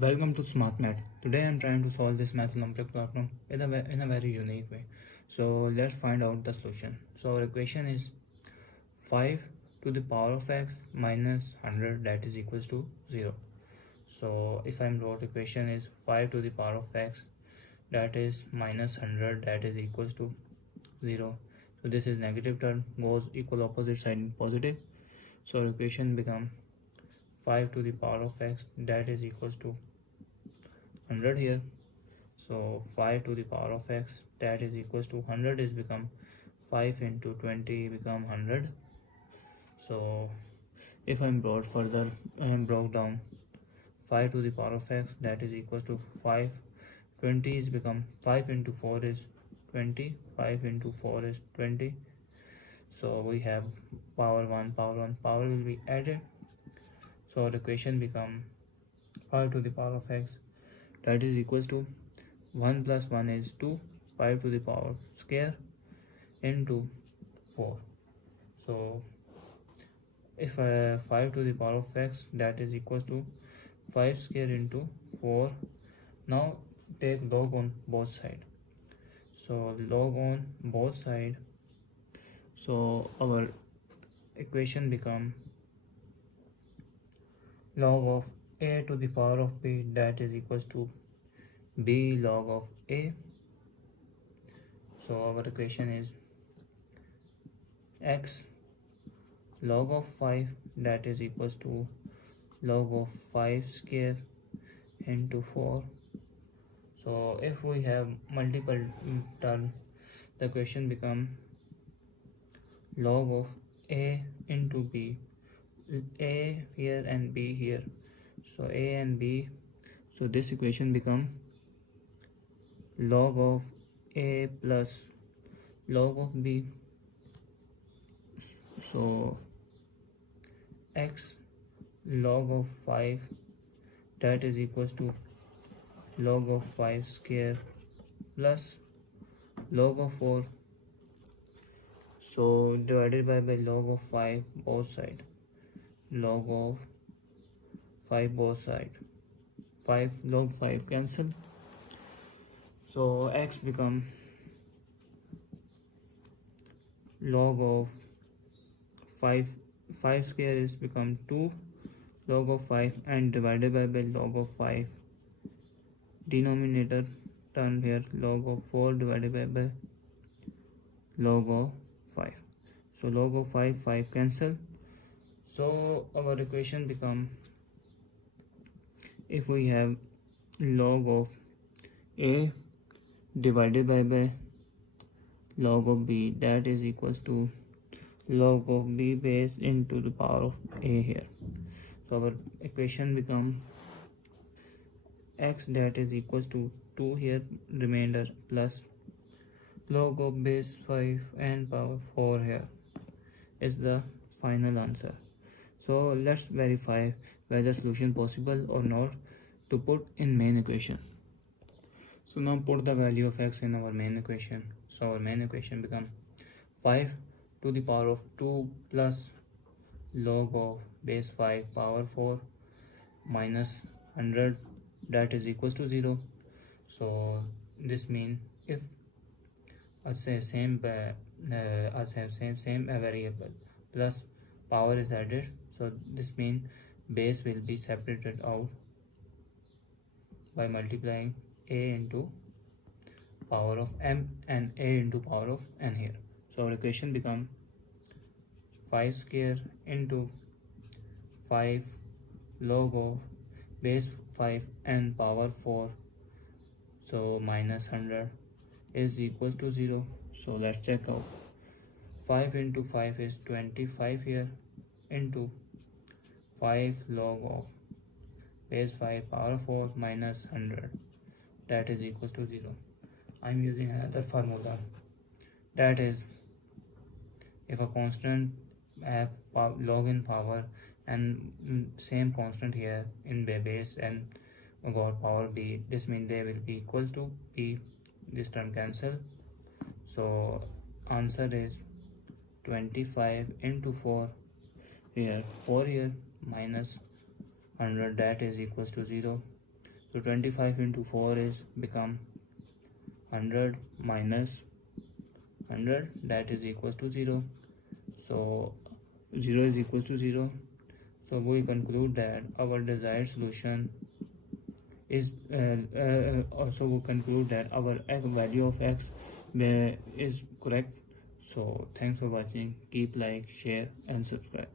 Welcome to SmartMath. Today I'm trying to solve this math Olympiad problem in a very unique way. So let's find out the solution. So our equation is 5 to the power of x minus 100 that is equals to 0. So if I'm wrote equation is 5 to the power of x that is minus 100 that is equals to 0. So this is negative term goes equal opposite side in positive. So our equation become 5 to the power of x that is equals to 100 here. So 5 to the power of x that is equals to 100 is become 5 into 20 become 100. So if I'm brought further broke down 5 to the power of x that is equals to 5, 20 is become 5 into 4 is 20, 5 into 4 is 20. So we have power 1 power will be added. So our equation become 5 to the power of x that is equals to 1 plus 1 is 2, 5 to the power square into 4. So if 5 to the power of x that is equals to 5 square into 4. Now take log on both sides. So log on both sides. So our equation become log of a to the power of b that is equals to b log of a. So our equation is x log of 5 that is equals to log of 5 square into 4. So if we have multiple terms, the equation become log of a into b, a here and b here. So a and b, so this equation become log of a plus log of b. So x log of 5 that is equals to log of 5 square plus log of 4. So divided by log of 5 both side, log of 5 both side, 5 log 5 cancel. So x become log of 5 square is become 2 log of 5 and divided by log of 5, denominator turn here log of 4 divided by log of 5. So log of 5 cancel. So our equation become, if we have log of a divided by log of b that is equals to log of b base into the power of a here. So our equation become x that is equals to 2 here remainder plus log of base 5 and power 4 here is the final answer. So let's verify whether solution possible or not to put in main equation. So now put the value of x in our main equation. So our main equation become 5 to the power of 2 plus log of base 5 power 4 minus 100 that is equals to 0. So this means if us have same variable plus power is added, so this means base will be separated out by multiplying a into power of m and a into power of n here. So our equation become 5 square into 5 log of base 5 and power 4, so minus 100 is equals to 0. So let's check out. 5 into 5 is 25 here into 5 log of base 5 power 4 minus 100 that is equals to 0. I'm using another formula, that is if a constant have log in power and same constant here in base and got power b, this means they will be equal to b, this term cancel. So answer is 25 into 4 here, 4 here minus 100 that is equals to 0. So 25 into 4 is become 100 minus 100, that is equals to 0. So 0 is equals to 0. So we conclude that our desired solution is also we conclude that our value of x is correct. So thanks for watching. Keep like, share and subscribe.